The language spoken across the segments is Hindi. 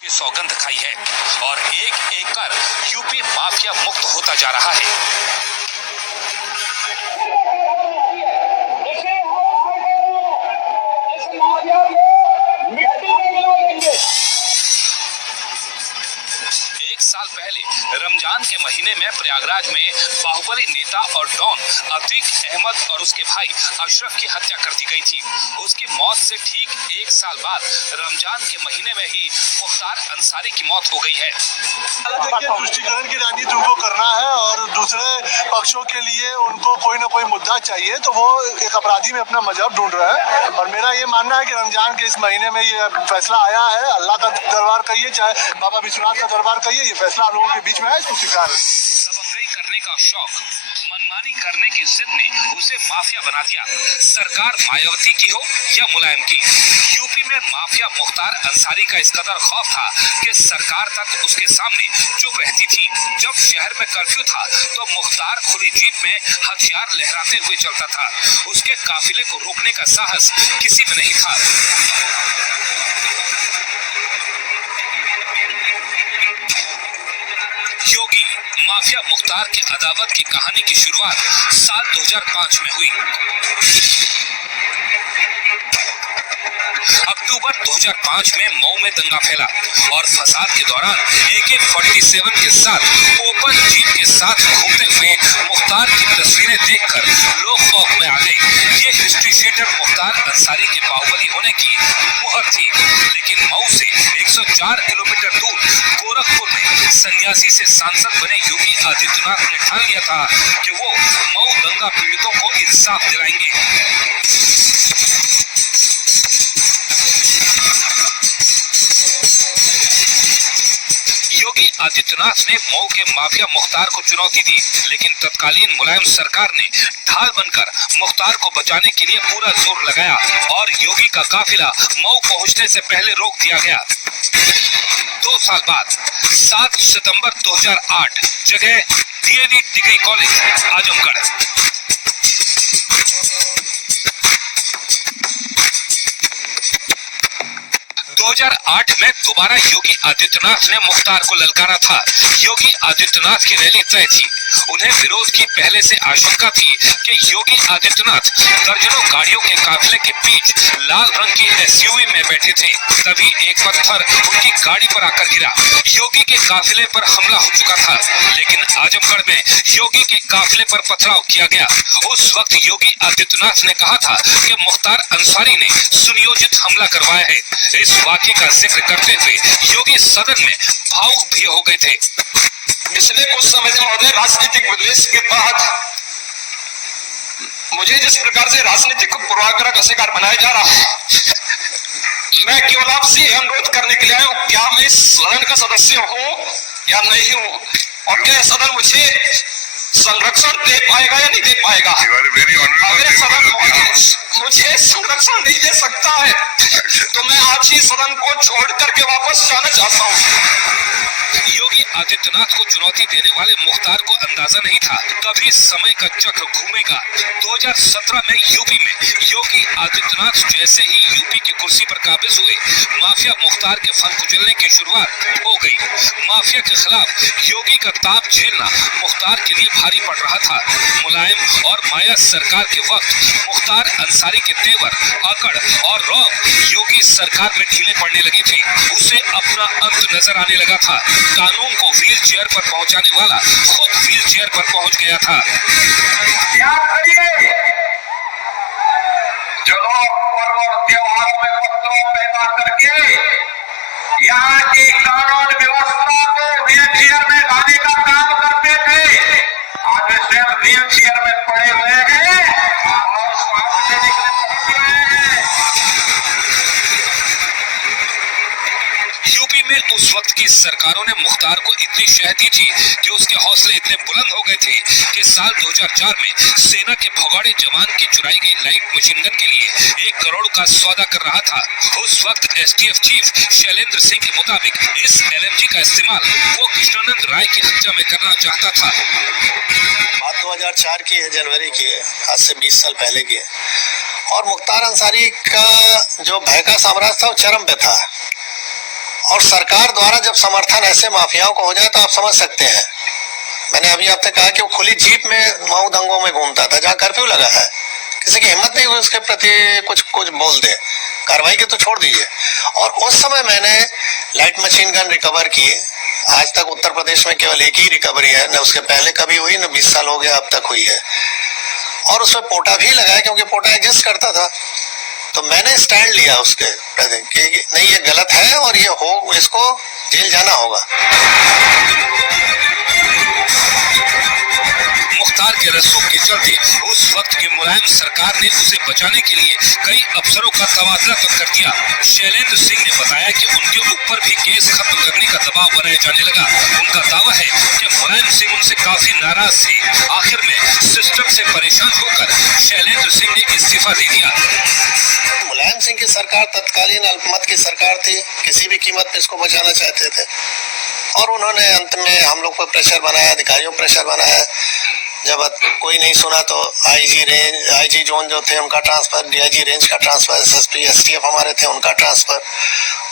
की सौगंध खाई है और एक एक कर यूपी माफिया मुक्त होता जा रहा है। एक साल पहले रमजान के महीने में प्रयागराज में बाहुबली नेता और डॉन अतीक अहमद और उसके भाई अशरफ की हत्या कर दी गई थी। उसकी मौत से ठीक एक साल बाद रमजान के महीने में ही मुख्तार अंसारी की मौत हो गई है। तुष्टिकरण की राजनीति उनको करना है और दूसरे पक्षों के लिए उनको कोई ना कोई मुद्दा चाहिए, तो वो एक अपराधी में अपना मजहब ढूंढ रहे हैं। और मेरा ये मानना है कि रमजान के इस महीने में ये फैसला आया है, अल्लाह का दरबार कहिए चाहे बाबा विश्वनाथ का दरबार कहिए, ये फैसला हम लोगों के बीच में है, इसको स्वीकार है। दबंगई करने का शौक, मनमानी करने की जिद ने उसे माफिया बना दिया। सरकार मायावती की हो या मुलायम की, यूपी में माफिया मुख्तार अंसारी का इस कदर खौफ था कि सरकार तक उसके सामने चुप रहती थी। जब शहर में कर्फ्यू था तो मुख्तार खुली जीप में हथियार लहराते हुए चलता था। उसके काफिले को रोकने का साहस किसी में नहीं था। योगी माफिया मुख्तार के अदावत की कहानी की शुरुआत साल 2005 में हुई। अक्टूबर 2005 में मऊ में दंगा फैला और फसाद के दौरान AK-47 के साथ ओपन जीप के साथ घूमते हुए मुख्तार की तस्वीरें देखकर लोग खौफ में आ गए। ये हिस्ट्री शीटर मुख्तार अंसारी के बाहुबली होने की मुहर थी। लेकिन मऊ से 104 किलोमीटर दूर गोरखपुर में सन्यासी से सांसद बने योगी आदित्यनाथ ने ठान लिया था कि वो मऊ दंगा पीड़ितों को इंसाफ दिलाएंगे। योगी आदित्यनाथ ने मऊ के माफिया मुख्तार को चुनौती दी, लेकिन तत्कालीन मुलायम सरकार ने ढाल बनकर मुख्तार को बचाने के लिए पूरा जोर लगाया और योगी का काफिला मऊ पहुंचने से पहले रोक दिया गया। 2 साल बाद 7 सितंबर 2008 जगह DAV डिग्री कॉलेज आजमगढ़। 2008 में दोबारा योगी आदित्यनाथ ने मुख्तार को ललकारा था। योगी आदित्यनाथ की रैली तय थी। उन्हें विरोध की पहले से आशंका थी कि योगी आदित्यनाथ दर्जनों गाड़ियों के काफिले के बीच लाल रंग की SUV में बैठे थे। तभी एक पत्थर उनकी गाड़ी पर आकर गिरा। योगी के काफिले पर हमला हो चुका था, लेकिन आजमगढ़ में योगी के काफिले पर पथराव किया गया। उस वक्त योगी आदित्यनाथ ने कहा था कि मुख्तार अंसारी ने सुनियोजित हमला करवाया है। इस वाकये का जिक्र करते हुए योगी सदन में भावुक भी हो गए थे। पिछले कुछ समय से महोदय राजनीतिक विद्वेष के बाद मुझे जिस प्रकार से राजनीतिक पूर्वाग्रह का शिकार बनाया जा रहा है, मैं केवल आपसे अनुरोध करने के लिए आया हूँ, क्या मैं इस सदन का सदस्य हूँ या नहीं हूँ, और क्या सदन मुझे संरक्षण दे पाएगा या नहीं दे पाएगा। अगर सदन मुझे संरक्षण नहीं दे सकता है तो मैं आज ही सदन को छोड़ करके वापस जाना चाहता हूँ। योगी आदित्यनाथ को चुनौती देने वाले मुख्तार को अंदाजा नहीं था कभी समय का चक्र घूमेगा। 2017 में यूपी में योगी आदित्यनाथ जैसे ही यूपी की कुर्सी पर काबिज हुए, माफिया मुख्तार के फन कुचलने की शुरुआत हो गई। माफिया के खिलाफ योगी का ताप झेलना मुख्तार के लिए भारी पड़ रहा था। मुलायम और माया सरकार के वक्त मुख्तार अंसारी के तेवर, अकड़ और रौब योगी सरकार में ढीले पड़ने लगे थे। उसे अपना अंत नजर आने लगा था। कानून को व्हील चेयर पर पहुंचाने वाला खुद व्हील चेयर पर पहुंच गया था। याद करिए, जो लोग पर्व और त्योहारों में उपद्रव पैदा करके यहाँ की कानून व्यवस्था को व्हील चेयर में लाने का काम करते थे, आज वे स्वयं व्हील चेयर में पड़े हुए हैं और स्वास्थ्य देने के लिए पहुंच रहे हैं। यूपी में उस वक्त की सरकारों ने मुख्तार को इतनी शह दी थी कि उसके हौसले इतने बुलंद हो गए थे कि साल 2004 में सेना के भगौड़े जवान की चुराई गई लाइट मशीन गन के लिए 1 करोड़ का सौदा कर रहा था। उस वक्त STF चीफ शैलेंद्र सिंह के मुताबिक इस LMG का इस्तेमाल वो कृष्णानंद राय की हत्या में करना चाहता था। बात 2004 की है, जनवरी की है, आज से 20 साल पहले की है। और मुख्तार अंसारी का जो भय का साम्राज्य था वो चरम पे था और सरकार द्वारा जब समर्थन ऐसे माफियाओं को हो जाए तो आप समझ सकते हैं। मैंने अभी आपसे कहा कि वो खुली जीप में मऊ दंगों में घूमता था जहाँ कर्फ्यू लगा है, किसी की हिम्मत नहीं हुई उसके प्रति कुछ बोल दे, कार्रवाई की तो छोड़ दीजिए। और उस समय मैंने लाइट मशीन गन रिकवर की। आज तक उत्तर प्रदेश में केवल एक ही रिकवरी है, न उसके पहले कभी हुई, न 20 साल हो गया अब तक हुई है। और उसमें पोटा भी लगाया क्योंकि पोटा एग्जिस्ट करता था। तो मैंने स्टैंड लिया उसके प्रति कि नहीं ये गलत है और ये हो, इसको जेल जाना होगा। मुख्तार के रसूख के चलते उस वक्त की मुलायम सरकार ने उसे बचाने के लिए कई अफसरों का तबादला तक कर दिया। शैलेंद्र सिंह ने बताया कि उनके ऊपर भी केस खत्म करने का दबाव बनाया जाने लगा। उनका दावा है कि मुलायम सिंह उनसे काफी नाराज थे। आखिर में सिस्टम से परेशान होकर शैलेंद्र सिंह ने इस्तीफा दे दिया। मुलायम सिंह की सरकार तत्कालीन अल्पमत की सरकार थी, किसी भी कीमत पे इसको बचाना चाहते थे और उन्होंने अंत में हम लोग पर प्रेशर बनाया, अधिकारियों पर प्रेशर बनाया। जब कोई नहीं सुना तो आईजी जोन जो थे उनका ट्रांसफर, डीआईजी रेंज का ट्रांसफर, एसएसपी एसटीएफ हमारे थे उनका ट्रांसफर।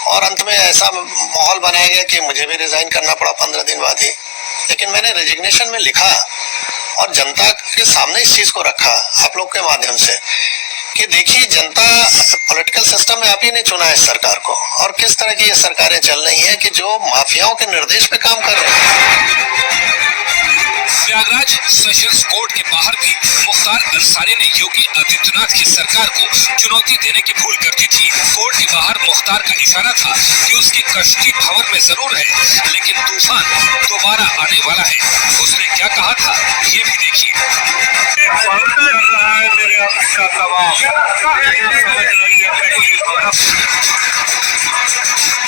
और अंत में ऐसा माहौल बनाया गया कि मुझे भी रिजाइन करना पड़ा 15 दिन बाद ही। लेकिन मैंने रेजिग्नेशन में लिखा और जनता के सामने इस चीज को रखा आप लोग के माध्यम से कि देखिए जनता पॉलिटिकल सिस्टम में आप ही ने चुना है इस सरकार को, और किस तरह की ये सरकारें चल रही हैं कि जो माफियाओं के निर्देश पे काम कर रहे हैं। प्रयागराज सेशंस कोर्ट के बाहर भी मुख्तार अंसारी ने योगी आदित्यनाथ की सरकार को चुनौती देने की भूल कर दी थी। कोर्ट के बाहर मुख्तार का इशारा था कि उसकी कश्ती भंवर में जरूर है, लेकिन तूफान दोबारा आने वाला है। उसने क्या कहा था ये भी देखिए।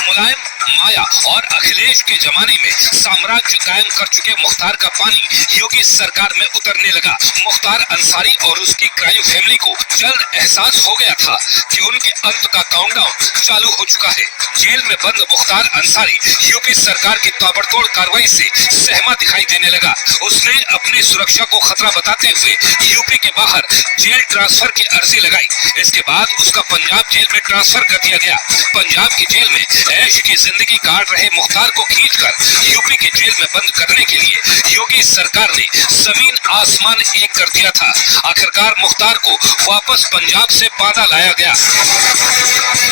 मुलायम, माया और अखिलेश के जमाने में साम्राज्य कायम कर चुके मुख्तार का पानी योगी सरकार में उतरने लगा। मुख्तार अंसारी और उसकी क्राइम फैमिली को जल्द एहसास हो गया था कि उनके अंत का काउंटडाउन चालू हो चुका है। जेल में बंद मुख्तार अंसारी यूपी सरकार की ताबड़तोड़ कार्रवाई से सहमत दिखाई देने लगा। उसने अपनी सुरक्षा को खतरा बताते हुए यूपी के बाहर जेल ट्रांसफर की अर्जी लगाई। इसके बाद उसका पंजाब जेल में ट्रांसफर कर दिया गया। पंजाब की जेल में ऐश की जिंदगी काट रहे मुख्तार को खींचकर यूपी के जेल में बंद करने के लिए योगी सरकार ने जमीन आसमान एक कर दिया था। आखिरकार मुख्तार को वापस पंजाब से बांधा लाया गया।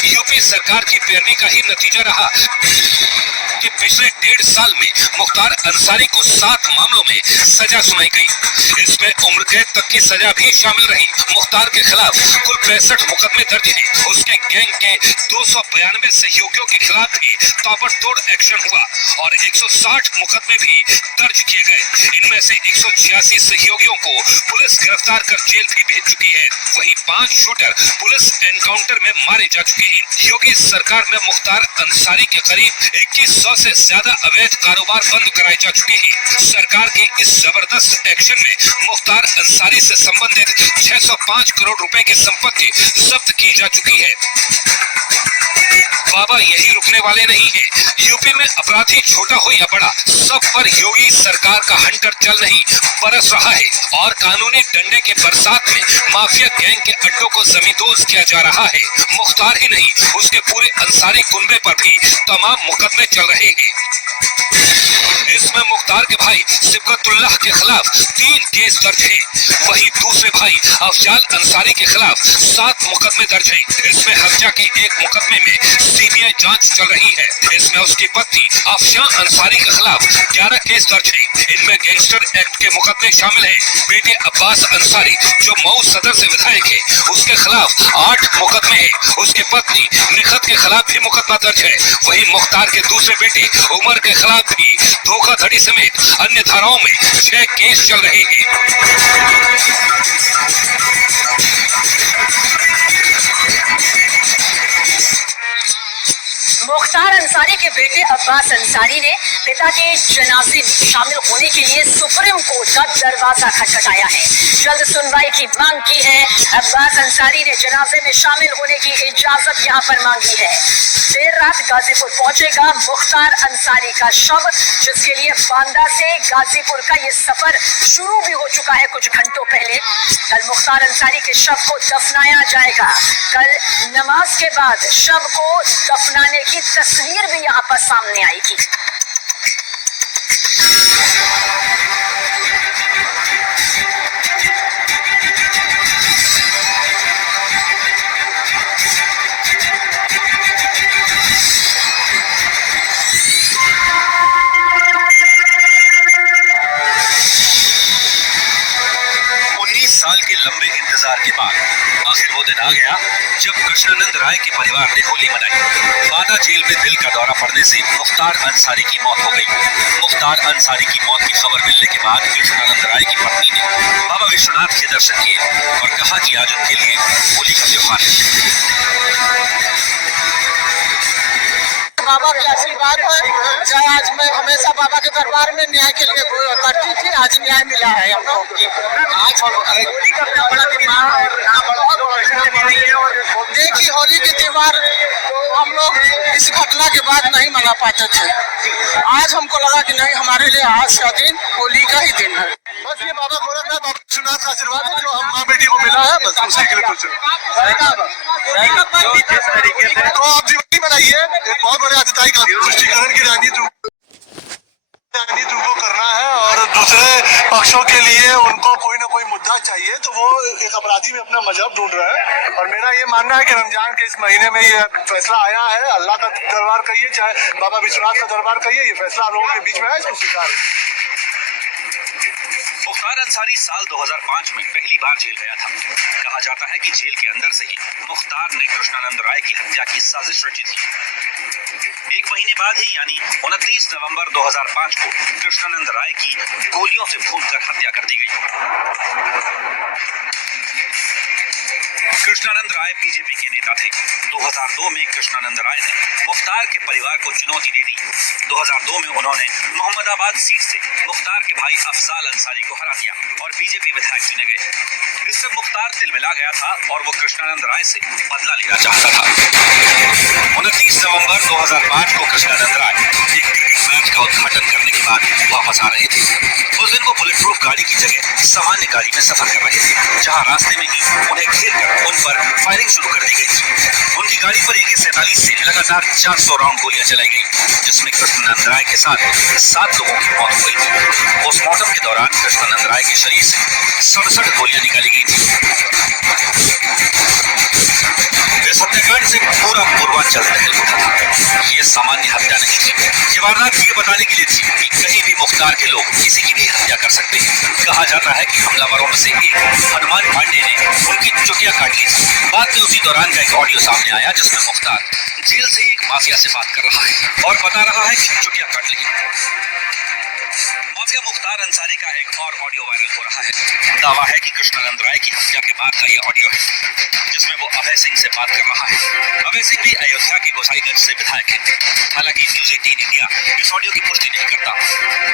यूपी सरकार की पैरवी का ही नतीजा रहा कि पिछले 1.5 साल में मुख्तार अंसारी को 7 मामलों में सजा सुनाई गई। इसमें उम्र कैद तक की सजा भी शामिल रही। मुख्तार के खिलाफ कुल 65 मुकदमे दर्ज हैं। उसके गैंग के 292 सहयोगियों के खिलाफ भी ताबड़तोड़ एक्शन हुआ और 160 मुकदमे भी दर्ज किए गए। इनमें से 186 सहयोगियों को पुलिस गिरफ्तार कर जेल भी भेज चुकी है। वहीं 5 शूटर पुलिस एनकाउंटर में मारे जा चुके हैं। योगी सरकार में मुख्तार अंसारी के करीब 2100 से ज्यादा अवैध कारोबार बंद कराए जा चुके हैं। सरकार के इस जबरदस्त एक्शन में मुख्तार अंसारी से संबंधित 605 करोड़ रुपए की संपत्ति जब्त की जा चुकी है। बाबा यही रुकने वाले नहीं है। यूपी में अपराधी छोटा हो या बड़ा, सब पर योगी सरकार का हंटर चल नहीं बरस रहा है और कानूनी डंडे के बरसात में माफिया गैंग के अड्डों को जमींदोज किया जा रहा है। मुख्तार ही नहीं, उसके पूरे अंसारी कुनबे पर भी तमाम मुकदमे चल रहे हैं। इसमें मुख्तार के भाई सिबगतुल्लाह के खिलाफ 3 केस दर्ज हैं। वहीं दूसरे भाई अफजाल अंसारी के खिलाफ 7 मुकदमे दर्ज हैं। इसमें हत्या के एक मुकदमे में सीबीआई जांच चल रही है। इसमें उसकी पत्नी अफशा अंसारी के खिलाफ 11 केस दर्ज हैं। इनमें गैंगस्टर एक्ट के मुकदमे शामिल हैं। बेटे अब्बास अंसारी जो मऊ सदर से विधायक है, उसके खिलाफ 8 मुकदमे हैं। उसकी पत्नी निखत के खिलाफ भी मुकदमा दर्ज है। वहीं मुख्तार के दूसरे बेटे उमर के खिलाफ भी धोखाधड़ी समेत अन्य धाराओं में 6 केस चल रहे हैं। मुख्तार अंसारी के बेटे अब्बास अंसारी ने पिता के जनाजे में शामिल होने के लिए सुप्रीम कोर्ट का दरवाजा खटखटाया है। जल्द सुनवाई की मांग की है। अब्बास अंसारी ने जनाजे में शामिल होने की इजाजत यहाँ पर मांगी है। देर रात गाजीपुर पहुंचेगा मुख्तार अंसारी का शव, जिसके लिए बांदा से गाजीपुर का ये सफर शुरू भी हो चुका है कुछ घंटों पहले। कल मुख्तार अंसारी के शव को दफनाया जाएगा। कल नमाज के बाद शव को दफनाने की तस्वीर भी यहाँ पर सामने आई थी। साल के लंबे इंतजार के बाद आखिर वो दिन आ गया जब कृष्णानंद राय के परिवार ने होली मनाई। बांदा जेल में दिल का दौरा पड़ने से मुख्तार अंसारी की मौत हो गई। मुख्तार अंसारी की मौत की खबर मिलने के बाद कृष्णानंद राय की पत्नी ने बाबा विश्वनाथ के दर्शन किए और कहा कि आज उनके लिए होली का त्योहार है। बाबा के आशीर्वाद है। चाहे आज मैं हमेशा बाबा के दरबार में न्याय के लिए करती थी, आज न्याय मिला है हम लोग की। देखिए होली के त्योहार हम लोग इस घटना के बाद नहीं मना पाते थे। आज हमको लगा कि नहीं, हमारे लिए आज का दिन होली का ही दिन है। बस ये बाबा गोरखनाथ बाबा विश्वनाथ का आशीर्वाद है जो हम माँ बेटी को मिला है, बस उसी के लिए कुछ तो आप जीवन बनाइए। एक बहुत बड़े अतिथि का तुष्टिकरण की राजनीति उनको करना है और दूसरे पक्षों के लिए उनको कोई ना कोई मुद्दा चाहिए, तो वो एक अपराधी में अपना मजहब ढूंढ रहे हैं। और मेरा ये मानना है कि रमजान के इस महीने में ये फैसला आया है, अल्लाह का दरबार कहिए चाहे बाबा विश्वनाथ का दरबार कहिए, ये फैसला हम लोगों के बीच में है, इसको स्वीकार। मुख्तार अंसारी साल 2005 में पहली बार जेल गया था। कहा जाता है कि जेल के अंदर से ही मुख्तार ने कृष्णानंद राय की हत्या की साजिश रची थी। एक महीने बाद ही यानी 29 नवंबर 2005 को कृष्णानंद राय की गोलियों से भूनकर हत्या कर दी गई। कृष्णानंद राय बीजेपी के नेता थे। 2002 में कृष्णानंद राय ने मुख्तार के परिवार को चुनौती दे दी। 2002 में उन्होंने मोहम्मदाबाद सीट से मुख्तार के भाई अफजाल अंसारी को हरा दिया और बीजेपी विधायक चुने गए। इससे मुख्तार तिलमिला गया था और वो कृष्णानंद राय से बदला लेना चाहता था। 29 नवंबर 2005 को कृष्णानंद राय एक क्रिकेट मैच का उद्घाटन करने के बाद वापस आ रहे थे। उस दिन वो बुलेट प्रूफ गाड़ी की जगह सामान्य गाड़ी में सफर कर रहे थे, जहां रास्ते में ही उन्हें घेर कर उन पर फायरिंग शुरू कर दी गई थी। उनकी गाड़ी पर AK-47 से लगातार 400 राउंड गोलियां चलाई गई, जिसमें कृष्णानंद राय के साथ 7 लोगों की मौत हुई थी। पोस्टमार्टम के दौरान कृष्णानंद राय के शरीर से 67 गोलियां निकाली गई थी। इस हत्याकांड से पूरा पूर्वांचल दहल उठा था। ये सामान्य हत्या नहीं थी, ये वारदात ये बताने के लिए थी कि कहीं भी मुख्तार के लोग किसी की भी हत्या कर सकते हैं। कहा जाता है कि हमलावरों में से एक हनुमान पांडे ने उनकी चुटिया काट ली थी। बाद में उसी दौरान का एक ऑडियो सामने आया जिसमें मुख्तार जेल से एक माफिया से बात कर रहा है और बता रहा है कि चुटिया काट ली। माफिया मुख्तार अंसारी का एक और ऑडियो वायरल हो रहा है। दावा है कि कृष्णानंद राय की हत्या के बाद का ये ऑडियो है, जिसमें वो अभय सिंह से बात कर रहा है। अभय सिंह भी अयोध्या की गोसाईगंज से विधायक है। हालांकि न्यूज़ 18 इंडिया इस ऑडियो की पुष्टि नहीं करता।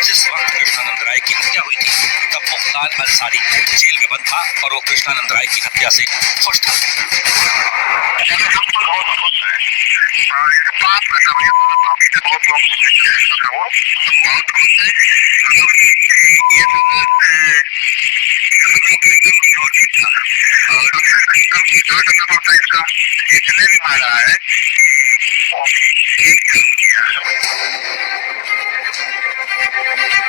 जिस वक्त कृष्णानंद राय की हत्या हुई थी तब मुख्तार अंसारी जेल में बंद था और वो कृष्णानंद राय की हत्या से खुश था। जितने भी मारा है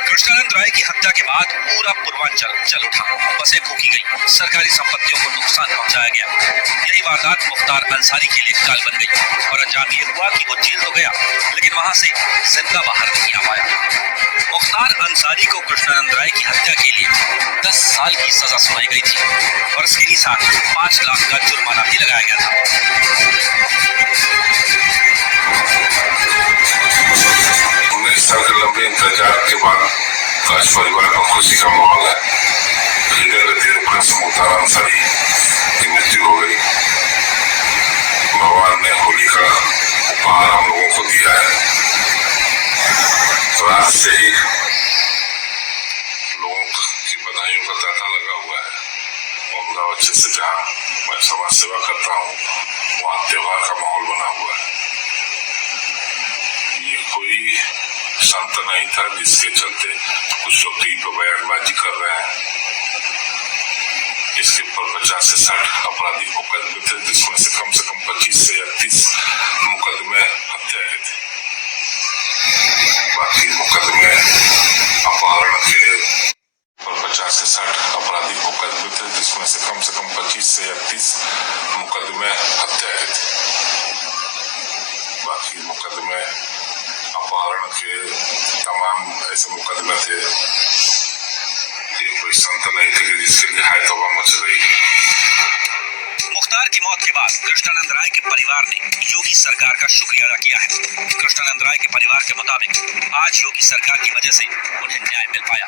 कृष्णानंद राय की हत्या के बाद पूरा पूर्वांचल जल उठा। बसें फूकी गई, सरकारी संपत्तियों को नुकसान पहुंचाया गया। यही वारदात मुख्तार अंसारी के लिए काल बन गई और अंजाम ये हुआ कि वो जेल तो गया लेकिन वहां से जिंदा बाहर नहीं आ पाया। मुख्तार अंसारी को कृष्णानंद राय की हत्या के लिए 10 साल की सजा सुनाई गई थी और इसके ही साथ 5 लाख का जुर्माना भी लगाया गया था। 19 साल के लंबे इंतजार के बाद आज परिवार में खुशी का माहौल है। धीरे धीरे प्रिंस मुख्तार अंसारी की मृत्यु हो गई। भगवान ने होली का उपहार हम लोगों को दिया है। रात से ही लोगों की बधाइयों का तांता लगा हुआ है। अहमदाबाद से जहाँ मैं समाज सेवा करता हूँ वहाँ त्योहार का माहौल बना हुआ है। ये कोई संत नहीं था जिसके चलते कुछ लोग टीवी पर बयानबाजी कर रहे हैं। इसके ऊपर 50 से 60 आपराधिक मुकदमे थे, जिसमें से कम 25 से 31 मुकदमे हत्या के थे। अपहरण के तमाम ऐसे मुकदमे थे। ये कोई संत नहीं थे कि जिसके लिए हाय तौबा मच रही है। मुख्तार की मौत के बाद कृष्णानंद राय के परिवार ने योगी सरकार का शुक्रिया अदा किया है। कृष्णानंद राय के परिवार के मुताबिक आज योगी सरकार की वजह से उन्हें न्याय मिल पाया।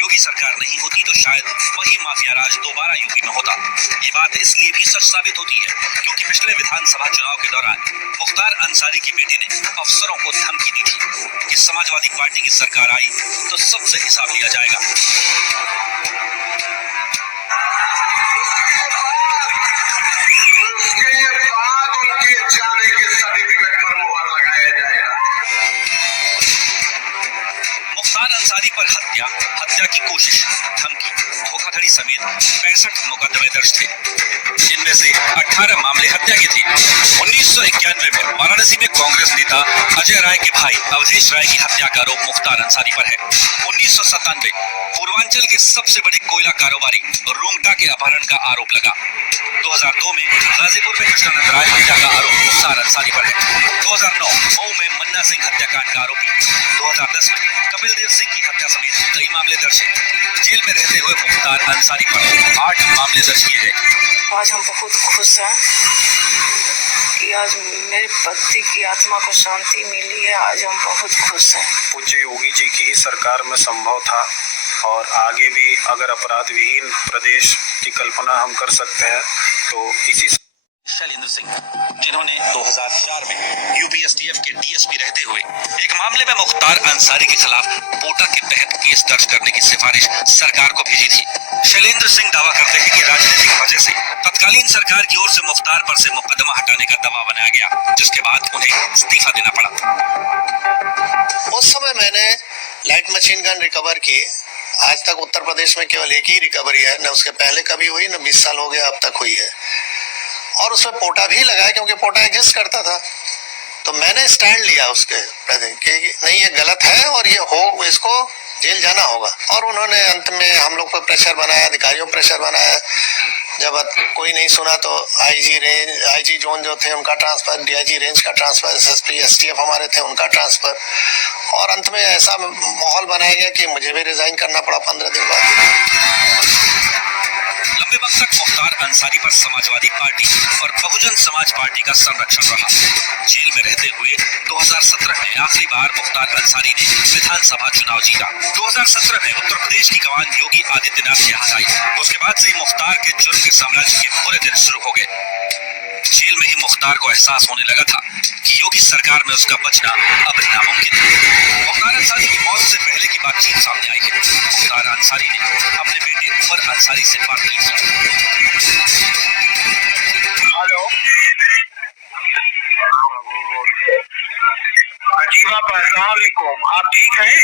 योगी सरकार नहीं होती तो शायद वही माफिया राज दोबारा यूपी में होता। ये बात इसलिए भी सच साबित होती है क्योंकि पिछले विधानसभा चुनाव के दौरान मुख्तार अंसारी की बेटी ने अफसरों को धमकी दी थी कि समाजवादी पार्टी की सरकार आई तो सबसे हिसाब लिया जाएगा। मुख्तार अंसारी पर हत्या की कोशिश, धमकी, धोखाधड़ी समेत 65 मुकदमे दर्ज थे। इनमें से 18 मामले हत्या के थे। 1991 में वाराणसी में कांग्रेस नेता अजय राय के भाई अवधेश राय की हत्या का आरोप मुख्तार अंसारी पर है। 1997 पूर्वांचल के सबसे बड़े कोयला कारोबारी रूंगटा के अपहरण का आरोप लगा। 2002 में गाजीपुर में कृष्णानंद राय हत्या का आरोप मुख्तार अंसारी पर है। 2009 मऊ में मन्ना सिंह हत्याकांड का आरोपी। 2010 में कपिल देव सिंह की हत्या समेत कई मामले दर्ज हैं। जेल में रहते हुए मुख्तार अंसारी पर 8 मामले दर्ज किए गए। आज हम बहुत खुश हैं कि आज मेरे पति की आत्मा को शांति मिली है। आज हम बहुत खुश हैं। पूज्य योगी जी की ही सरकार में संभव था और आगे भी अगर अपराध विहीन प्रदेश की कल्पना हम कर सकते हैं तो इसी शैलेंद्र सिंह, जिन्होंने 2004 में यूपीएसटीएफ के डीएसपी रहते हुए एक मामले में मुख्तार अंसारी के खिलाफ पोटा के तहत केस दर्ज करने की सिफारिश सरकार को भेजी थी। शैलेंद्र सिंह दावा करते हैं कि राजनीतिक वजह से तत्कालीन सरकार की ओर से मुख्तार पर से मुकदमा हटाने का दबाव बनाया गया, जिसके बाद उन्हें इस्तीफा देना पड़ा। उस समय मैंने लाइट मशीन गन रिकवर की। आज तक उत्तर प्रदेश में केवल एक ही रिकवरी है, न उसके पहले कभी हुई, न 20 साल हो गया अब तक हुई है। और उसमें पोटा भी लगाया क्योंकि पोटा एग्जिस्ट करता था। तो मैंने स्टैंड लिया उसके प्रति कि नहीं, ये गलत है और ये हो, इसको जेल जाना होगा। और उन्होंने अंत में हम लोग पर प्रेशर बनाया, अधिकारियों पर प्रेशर बनाया। जब कोई नहीं सुना तो आईजी जोन जो थे उनका ट्रांसफर, डीआईजी रेंज का ट्रांसफर, एसएसपी एसटीएफ हमारे थे उनका ट्रांसफर। और अंत में ऐसा माहौल बनाया गया कि मुझे भी रिजाइन करना पड़ा 15 दिन बाद। लंबे वक्त तक मुख्तार अंसारी पर समाजवादी पार्टी और बहुजन समाज पार्टी का संरक्षण रहा। जेल में रहते हुए 2017 में आखिरी बार मुख्तार अंसारी ने विधानसभा चुनाव जीता। 2017 में उत्तर प्रदेश की कमान योगी आदित्यनाथ के हाथ आई। उसके बाद से मुख्तार के जुर्म के साम्राज्य के बुरे दिन शुरू हो गए। जेल में ही मुख्तार को एहसास होने लगा था कि योगी सरकार में उसका बचना अब नामुमकिन है। मुख्तार अंसारी की मौत से पहले की बातचीत सामने आई है। मुख्तार अंसारी ने अपने बेटे उमर अंसारी से बात की थी। हेलो, अजीब आप, अस्सलाम वालेकुम। आप ठीक हैं?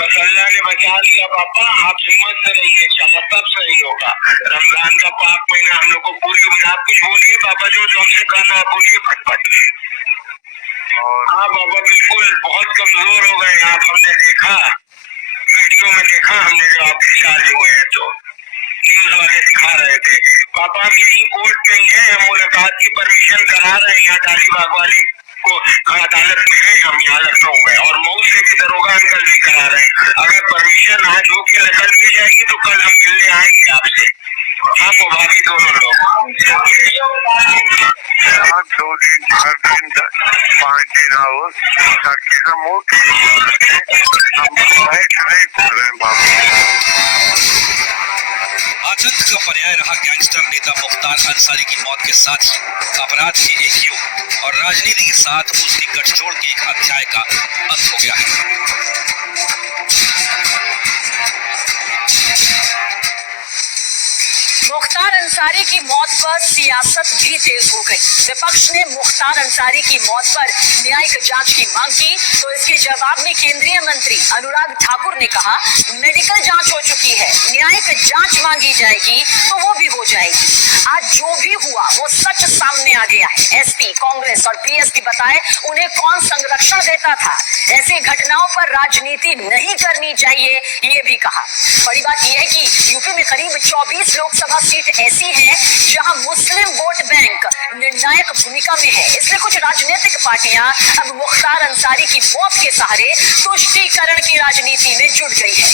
बस अल्लाह ने बचा लिया पापा, आप हिम्मत से रहिए, इंशाल्लाह सब सही होगा। रमजान का पाक महीना हम लोग को पूरी उम्मीद। आप कुछ बोलिए पापा, जो हमसे कहना है बोलिए फटफट। हाँ बाबा, बिल्कुल बहुत कमजोर हो गए आप, हमने देखा, वीडियो में देखा हमने, जो आप डिस्चार्ज हुए हैं तो न्यूज वाले दिखा रहे थे। पापा हम यही कोर्ट में ही है, हम मुलाकात की परमिशन करा रहे हैं यहाँ डालीबाग वाली को अदालत में है, हम यहाँ लखनऊ में, और मऊ से भी दरोगा अंकल भी करा रहे हैं। अगर परमिशन आज होके निकल ली जाएगी तो कल हम मिलने आएंगे आपसे, हम और भाभी दोनों लोग। 2 दिन 4 दिन 5 दिन आओ ताकि हम बैठ नहीं पा रहे हैं बाबू। आतंक का पर्याय रहा गैंगस्टर नेता मुख्तार अंसारी की मौत के साथ ही अपराध के एक युग और राजनीति के साथ उसकी गठजोड़ के एक अध्याय का अंत हो गया है। मुख्तार अंसारी की मौत पर सियासत भी तेज हो गई। विपक्ष ने मुख्तार अंसारी की मौत पर न्यायिक जांच की मांग की तो इसके जवाब में केंद्रीय मंत्री अनुराग ठाकुर ने कहा, मेडिकल जांच हो चुकी है, न्यायिक जांच मांगी जाएगी तो वो भी हो जाएगी। आज जो भी हुआ वो सच सामने आ गया है। एसपी, कांग्रेस और बीएसपी बताए उन्हें कौन संरक्षण देता था। ऐसी घटनाओं पर राजनीति नहीं करनी चाहिए, ये भी कहा। बड़ी बात यह है कि यूपी में करीब 24 लोकसभा सीट ऐसी हैं जहां मुस्लिम वोट बैंक निर्णायक भूमिका में है। इसलिए कुछ राजनीतिक पार्टियां अब मुख्तार अंसारी की मौत के सहारे तुष्टीकरण की राजनीति में जुट गई है।